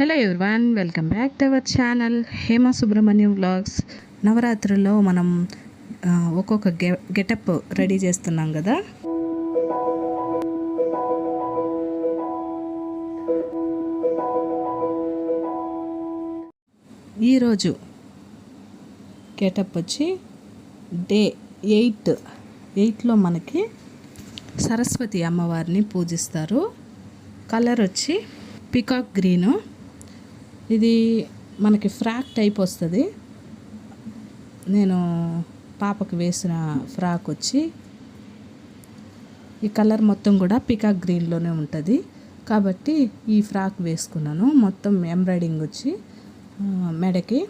Hello everyone, welcome back to our channel Hema Subrahmanyam vlogs. నవరాత్రుల్లో మనం ఒక్కొక్క గెటప్ రెడీ చేస్తున్నాం కదా. ఈరోజు గెటప్ వచ్చి డే 8లో మనకి సరస్వతి అమ్మవారిని పూజిస్తారు. కలర్ వచ్చి పికాక్ గ్రీను. ఇది మనకి ఫ్రాక్ టైప్ వస్తుంది. నేను పాపకు వేసిన ఫ్రాక్ వచ్చి ఈ కలర్ మొత్తం కూడా పికాక్ గ్రీన్లోనే ఉంటుంది కాబట్టి ఈ ఫ్రాక్ వేసుకున్నాను. మొత్తం ఎంబ్రాయిడింగ్ వచ్చి మెడకి,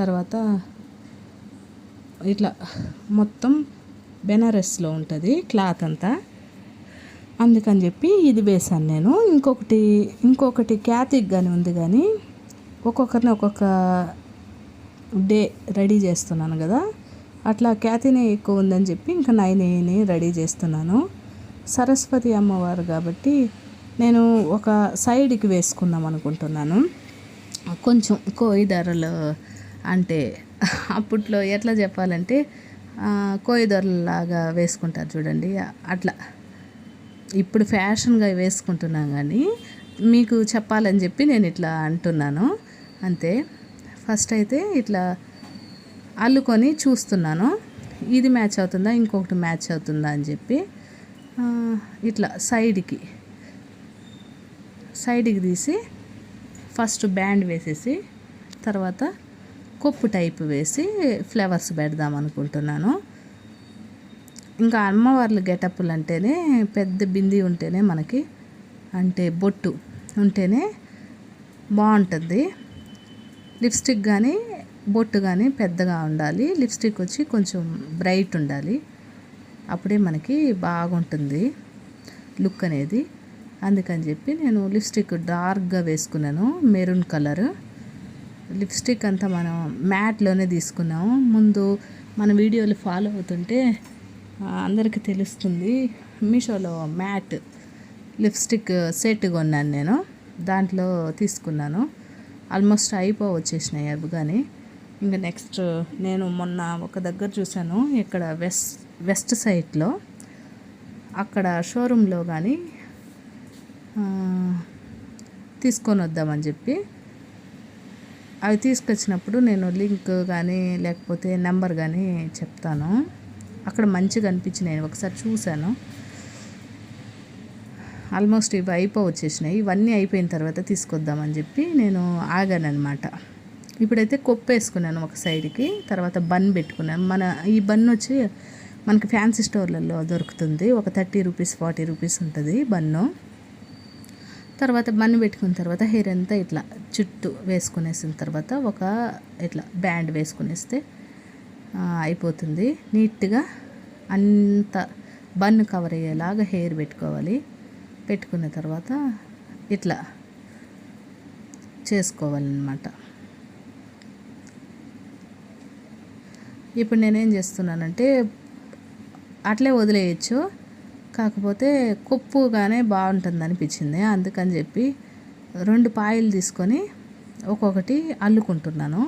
తర్వాత ఇట్లా మొత్తం బెనారస్లో ఉంటుంది క్లాత్ అంతా. అందుకని చెప్పి ఇది వేశాను నేను. ఇంకొకటి క్యాతిక్ కానీ ఉంది, కానీ ఒక్కొక్కరిని ఒక్కొక్క డే రెడీ చేస్తున్నాను కదా. అట్లా క్యాతినే ఎక్కువ ఉందని చెప్పి ఇంకా నైని రెడీ చేస్తున్నాను. సరస్వతి అమ్మవారు కాబట్టి నేను ఒక సైడ్కి వేసుకుందాం అనుకుంటున్నాను. కొంచెం కోయిదారలు అంటే అప్పట్లో ఎట్లా చెప్పాలంటే కోయిదారులాగా వేసుకుంటారు చూడండి, అట్లా ఇప్పుడు ఫ్యాషన్గా వేసుకుంటున్నాం. కానీ మీకు చెప్పాలని చెప్పి నేను ఇట్లా అంటున్నాను అంతే. ఫస్ట్ అయితే ఇట్లా అల్లుకొని చూస్తున్నాను, ఇది మ్యాచ్ అవుతుందా ఇంకొకటి మ్యాచ్ అవుతుందా అని చెప్పి ఇట్లా సైడ్కి తీసి ఫస్ట్ బ్యాండ్ వేసేసి తర్వాత కొప్పు టైప్ వేసి ఫ్లవర్స్ పెడదాం అనుకుంటున్నాను. ఇంకా అమ్మవార్ల గెటప్పులు అంటేనే పెద్ద బింది ఉంటేనే మనకి, అంటే బొట్టు ఉంటేనే బాగుంటుంది. లిప్స్టిక్ కానీ బొట్టు కానీ పెద్దగా ఉండాలి. లిప్స్టిక్ వచ్చి కొంచెం బ్రైట్ ఉండాలి, అప్పుడే మనకి బాగుంటుంది లుక్ అనేది. అందుకని చెప్పి నేను లిప్స్టిక్ డార్క్గా వేసుకున్నాను, మెరూన్ కలర్. లిప్స్టిక్ అంతా మనం మ్యాట్లోనే తీసుకున్నాము. ముందు మన వీడియోలు ఫాలో అవుతుంటే అందరికీ తెలుస్తుంది. మీషోలో మ్యాట్ లిప్స్టిక్ సెట్ కొన్నాను నేను, దాంట్లో తీసుకున్నాను. ఆల్మోస్ట్ వచ్చేసినాయి అవి. కానీ ఇంకా నెక్స్ట్ నేను మొన్న ఒక దగ్గర చూశాను, ఇక్కడ వెస్ట్ సైడ్లో, అక్కడ షోరూంలో కానీ తీసుకొని వద్దామని చెప్పి అవి తీసుకొచ్చినప్పుడు నేను లింక్ కానీ లేకపోతే నెంబర్ కానీ చెప్తాను. అక్కడ మంచిగా అనిపించినాయి, ఒకసారి చూశాను. ఆల్మోస్ట్ ఇవి వచ్చేసినాయి. ఇవన్నీ అయిపోయిన తర్వాత తీసుకొద్దామని చెప్పి నేను ఆగాను అనమాట. ఇప్పుడైతే కొప్పు వేసుకున్నాను ఒక సైడ్కి, తర్వాత బన్ పెట్టుకున్నాను. ఈ బన్ వచ్చి మనకి ఫ్యాన్సీ స్టోర్లలో దొరుకుతుంది. ఒక 30 రూపీస్ 40 రూపీస్ ఉంటుంది బన్ను. తర్వాత బన్ పెట్టుకున్న తర్వాత హెయిర్ అంతా ఇట్లా చుట్టూ వేసుకునేసిన తర్వాత ఒక ఇట్లా బ్యాండ్ వేసుకునేస్తే అయిపోతుంది. నీట్గా అంత బన్ కవర్ అయ్యేలాగా హెయిర్ పెట్టుకోవాలి. పెట్టుకున్న తర్వాత ఇట్లా చేసుకోవాలన్నమాట. ఇప్పుడు నేనేం చేస్తున్నానంటే అట్లే వదిలేయచ్చు, కాకపోతే కొప్పుగానే బాగుంటుంది అనిపించింది. అందుకని చెప్పి 2 పాయలు తీసుకొని ఒక్కొక్కటి అల్లుకుంటున్నాను.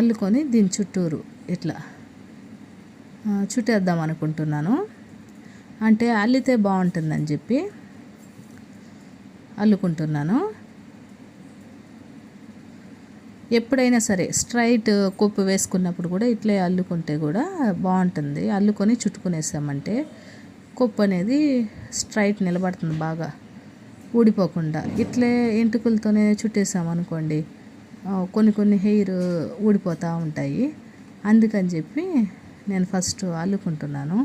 అల్లుకొని దీని చుట్టూరు ఇట్లా చుట్టేద్దాం అనుకుంటున్నాను. అంటే అల్లితే బాగుంటుందని చెప్పి అల్లుకుంటున్నాను. ఎప్పుడైనా సరే స్ట్రైట్ కొప్పు వేసుకున్నప్పుడు కూడా ఇట్లే అల్లుకుంటే కూడా బాగుంటుంది. అల్లుకొని చుట్టుకునేసామంటే కొప్పు అనేది స్ట్రైట్ నిలబడుతుంది, బాగా ఊడిపోకుండా. ఇట్లే ఎంటుకలతోనే చుట్టేసామనుకోండి కొన్ని హెయిర్ ఊడిపోతూ ఉంటాయి. అందుకని చెప్పి నేను ఫస్ట్ అల్లుకుంటున్నాను.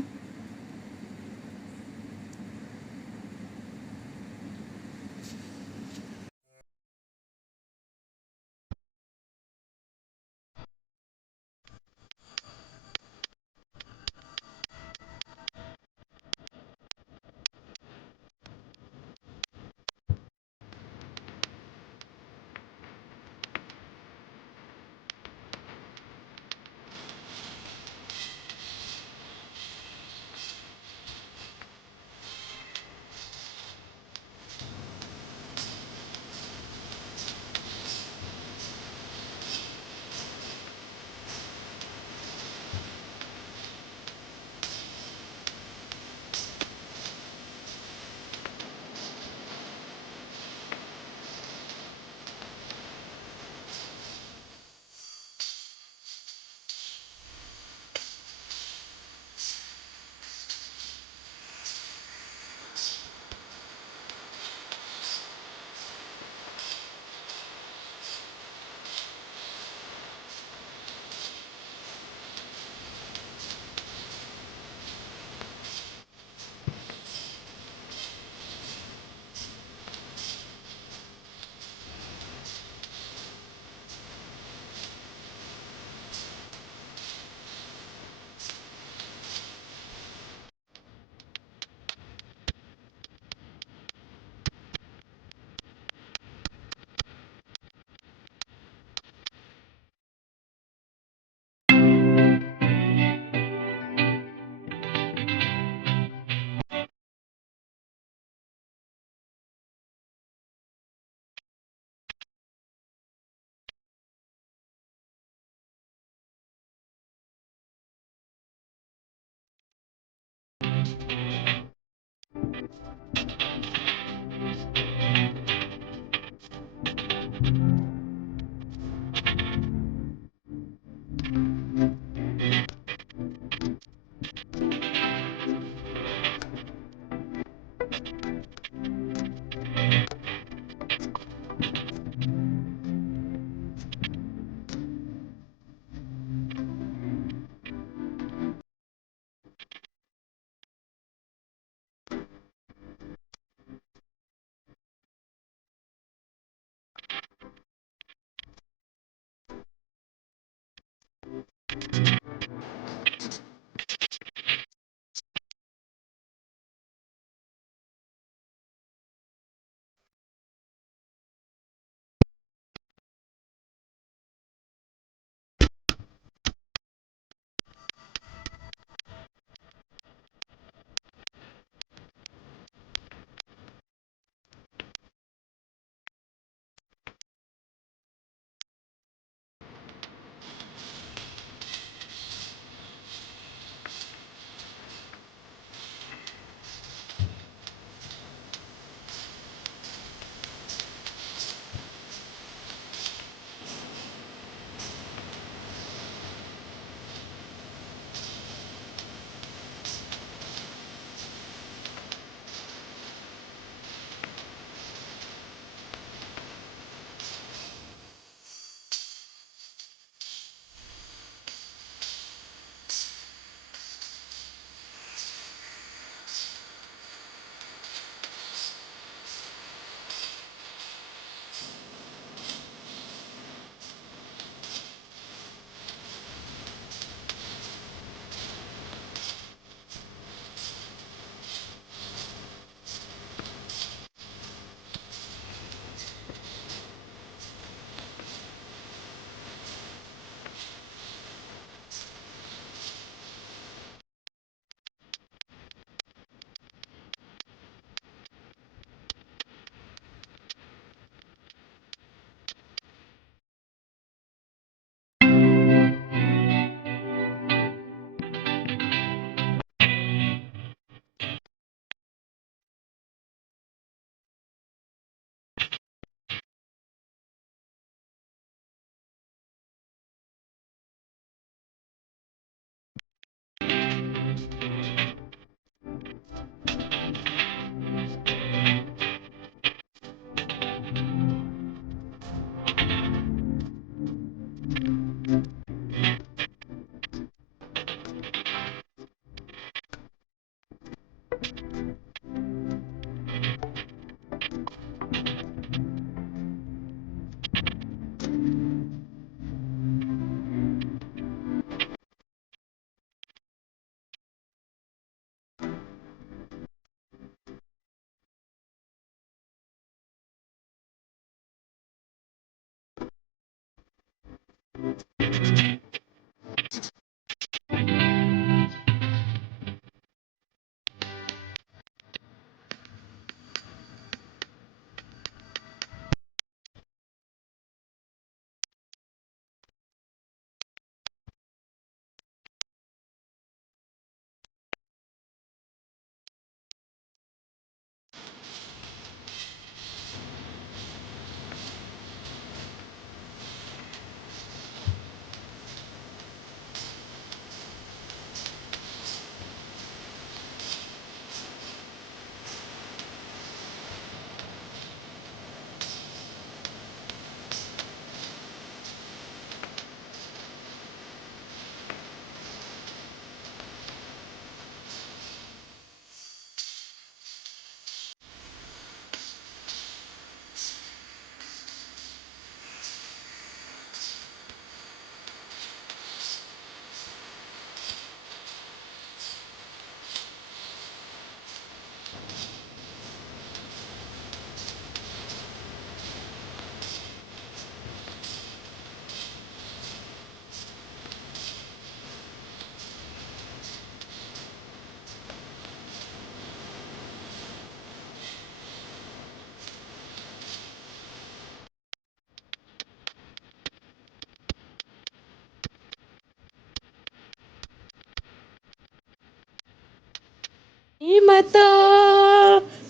ఈమతో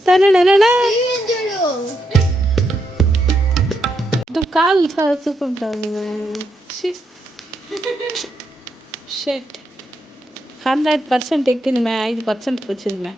తననన కాలు చదువుకుంటాను. షెట్ 100% ఎక్కింది మ్యా, 5% వచ్చింది మ్యా.